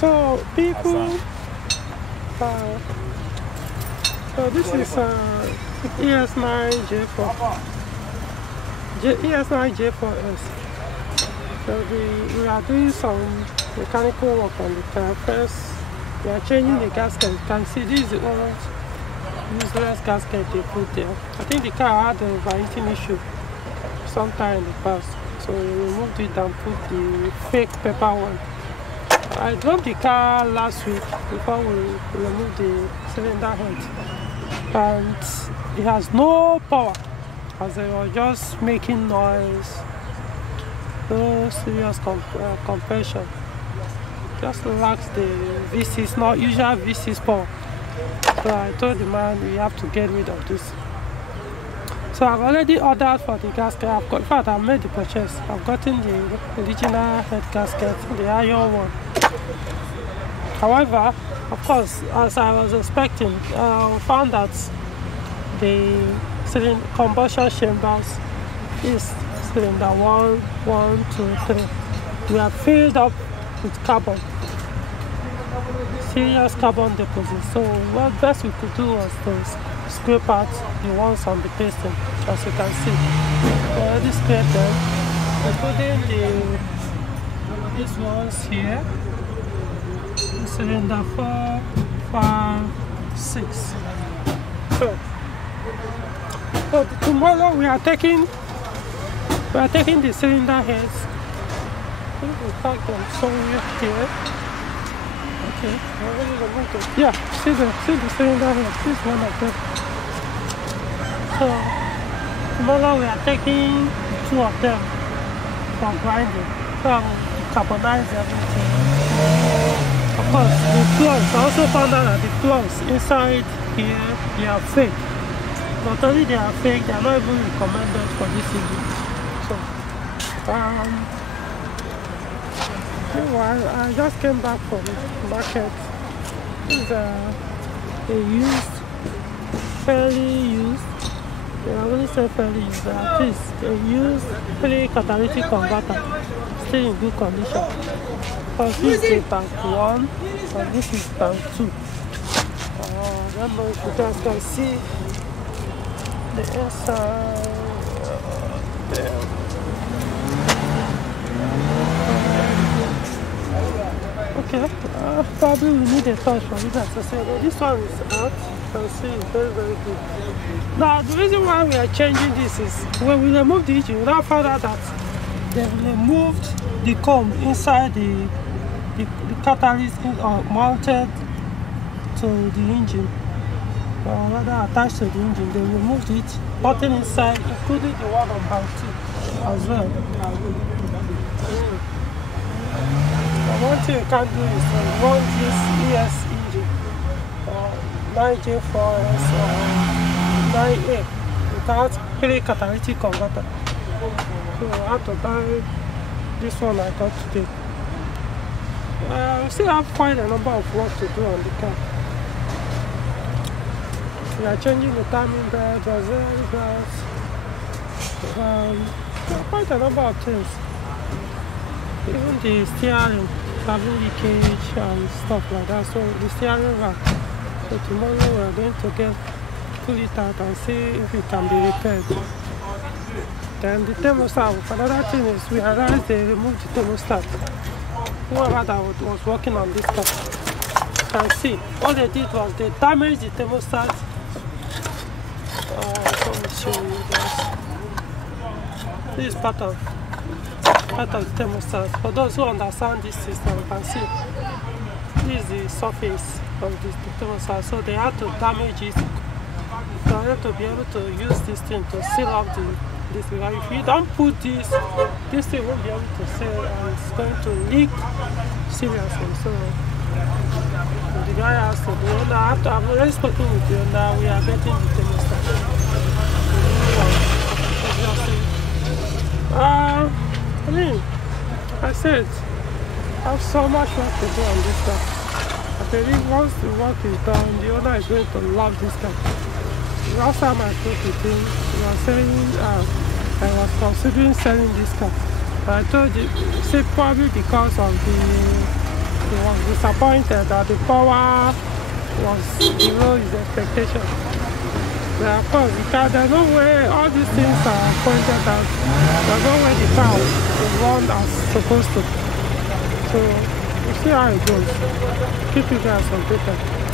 So people, so this is ES9J4S. So we are doing some mechanical work on the car. First, we are changing the gasket. You can see this is the old useless gasket they put there. I think the car had a overheating issue sometime in the past, so we removed it and put the fake paper one. I drove the car last week before we removed the cylinder head, and it has no power as it was just making noise, no serious compression, just lacks the V6, not usual V6 power. So I told the man we have to get rid of this. So I've already ordered for the gasket. In fact, I've made the purchase. I've gotten the original head gasket, the iron one. However, of course, as I was expecting, I found that the combustion chambers is cylinder 1, 1, 2, 3. We are filled up with carbon, serious carbon deposits. So what best we could do was to scrape out the ones on the piston, as you can see. We already scraped them. We're putting these ones here. Cylinder 4, 5, 6. So tomorrow we are taking the cylinder heads. I think we pack them somewhere here. Okay, yeah, see the cylinder head. This one of them. So tomorrow we are taking 2 of them for grinding. So I will carbonize everything. Of course, the plugs, I also found out that the plugs inside here, they are fake. Not only they are fake, they are not even recommended for this engine. So, meanwhile, I just came back from the market. This is a used, fairly used, I wouldn't say fairly used, but at least a used 3 catalytic converter, still in good condition. Because this is tank 1 and this is tank 2. I don't know if you guys can see the inside there. Okay, probably we need a touch for you guys to say that this one is out. You can see it's very, very good. Now, the reason why we are changing this is when we removed the engine, we now found out that they removed the comb inside the catalyst mounted to the engine, or rather attached to the engine. They removed it, nothing inside, including the one on tank 2 as well. One thing you can do is to run this ES engine, 9J4S or 9A, without 3 catalytic converter. So I have to buy this one I got today. We still have quite a number of work to do on the car. We are changing the timing belt, auxiliary belts, quite a number of things. Even the steering, having leakage and stuff like that. So the steering rack. So tomorrow we are going to pull it out and see if it can be repaired. Then the thermostat. Another thing is we realized they removed the thermostat. Whoever that was working on this car can see. All they did was they damaged the thermostat. Let me show you guys. This is part of the thermostat. For those who understand this system, you can see this is the surface of the thermostat. So they had to damage it in order to be able to use this thing to seal up this thing. If you don't put this thing won't be able to seal, and it's going to leak seriously. So the guy has to do it. I've already spoken with you. Now we are getting the thermostat. I mean, I said I have so much work to do on this car. I believe once the work is done, the owner is going to love this car. The last time I spoke with him, he was saying I was considering selling this car. But I told you, say probably because of he was disappointed that the power was below his expectation. But of course, there's no way all these things are pointed out. There's no way the car will run as supposed to. So we'll see how it goes. Keep you guys updated.